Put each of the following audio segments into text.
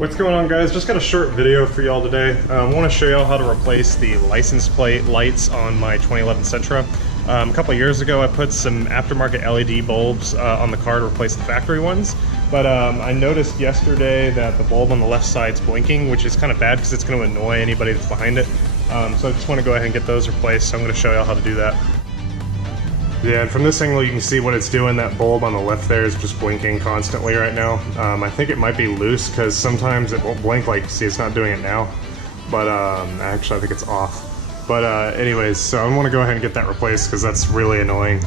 What's going on, guys? Just got a short video for y'all today. I want to show y'all how to replace the license plate lights on my 2011 Sentra. A couple of years ago I put some aftermarket LED bulbs on the car to replace the factory ones, but I noticed yesterday that the bulb on the left side's blinking, which is kind of bad because it's going to annoy anybody that's behind it. So I just want to go ahead and get those replaced, so I'm going to show y'all how to do that. Yeah, and from this angle you can see what it's doing. That bulb on the left there is just blinking constantly right now. I think it might be loose because sometimes it won't blink, like, see, it's not doing it now. But actually I think it's off. But anyways, so I want to go ahead and get that replaced because that's really annoying.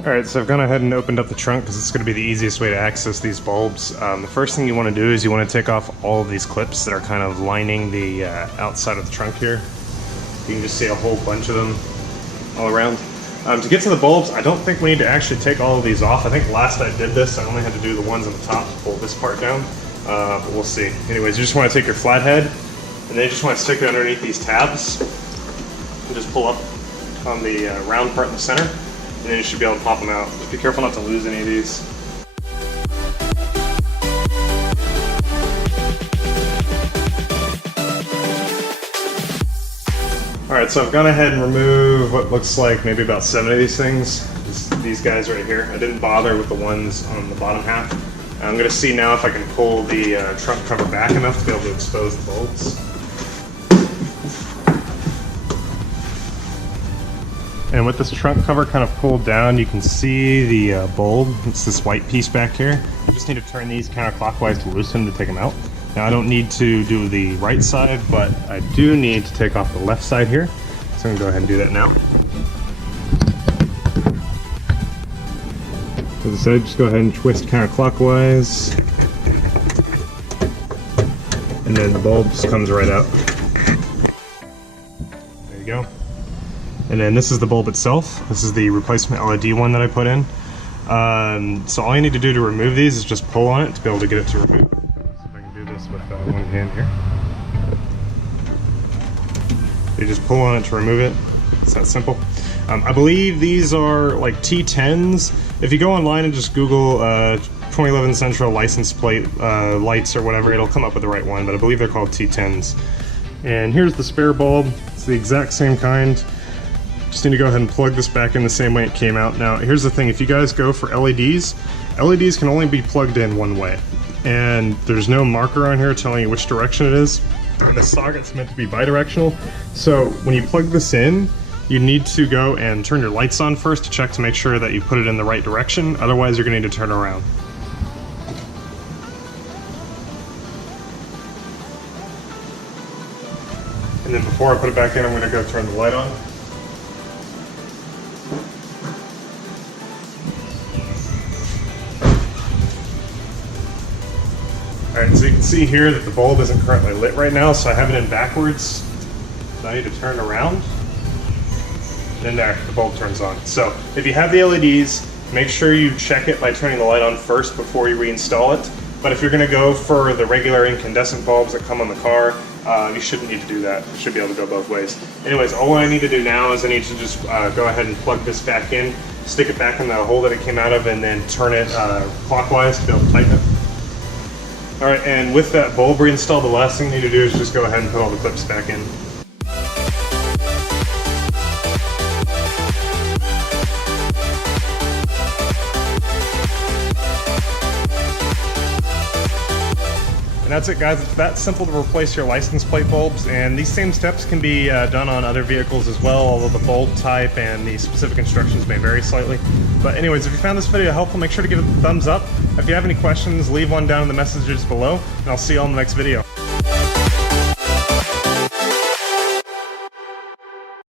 Alright, so I've gone ahead and opened up the trunk because it's going to be the easiest way to access these bulbs. The first thing you want to do is you want to take off all of these clips that are kind of lining the outside of the trunk here. You can just see a whole bunch of them all around. To get to the bulbs, I don't think we need to actually take all of these off. I think last I did this, I only had to do the ones on the top to pull this part down, but we'll see. Anyways, you just want to take your flathead, and then you just want to stick it underneath these tabs, and just pull up on the round part in the center, and then you should be able to pop them out. Just be careful not to lose any of these. Alright, so I've gone ahead and removed what looks like maybe about 7 of these things. These guys right here. I didn't bother with the ones on the bottom half. I'm going to see now if I can pull the trunk cover back enough to be able to expose the bolts. And with this trunk cover kind of pulled down, you can see the bulb. It's this white piece back here. I just need to turn these counterclockwise to loosen to take them out. Now I don't need to do the right side, but I do need to take off the left side here. So I'm going to go ahead and do that now. As I said, just go ahead and twist counterclockwise. And then the bulb just comes right out. There you go. And then this is the bulb itself. This is the replacement LED one that I put in. So all you need to do to remove these is just pull on it to be able to get it to remove. With one hand here. You just pull on it to remove it. It's that simple. I believe these are like T10s. If you go online and just Google 2011 Sentra license plate lights or whatever, it'll come up with the right one, but I believe they're called T10s. And here's the spare bulb. It's the exact same kind. Just need to go ahead and plug this back in the same way it came out. Now, here's the thing. If you guys go for LEDs, LEDs can only be plugged in one way. And there's no marker on here telling you which direction it is. And the socket's meant to be bidirectional. So when you plug this in, you need to go and turn your lights on first to check to make sure that you put it in the right direction. Otherwise, you're going to need to turn around. And then before I put it back in, I'm going to go turn the light on. Alright, so you can see here that the bulb isn't currently lit right now, so I have it in backwards. So I need to turn around. And there, the bulb turns on. So if you have the LEDs, make sure you check it by turning the light on first before you reinstall it. But if you're going to go for the regular incandescent bulbs that come on the car, you shouldn't need to do that. You should be able to go both ways. Anyways, all I need to do now is I need to just go ahead and plug this back in, stick it back in the hole that it came out of, and then turn it clockwise to be able to tighten it. Alright, and with that bulb reinstalled, the last thing you need to do is just go ahead and put all the clips back in. And that's it, guys. It's that simple to replace your license plate bulbs, and these same steps can be done on other vehicles as well, although the bulb type and the specific instructions may vary slightly. But anyways, if you found this video helpful, make sure to give it a thumbs up. If you have any questions, leave one down in the messages below, and I'll see you all in the next video.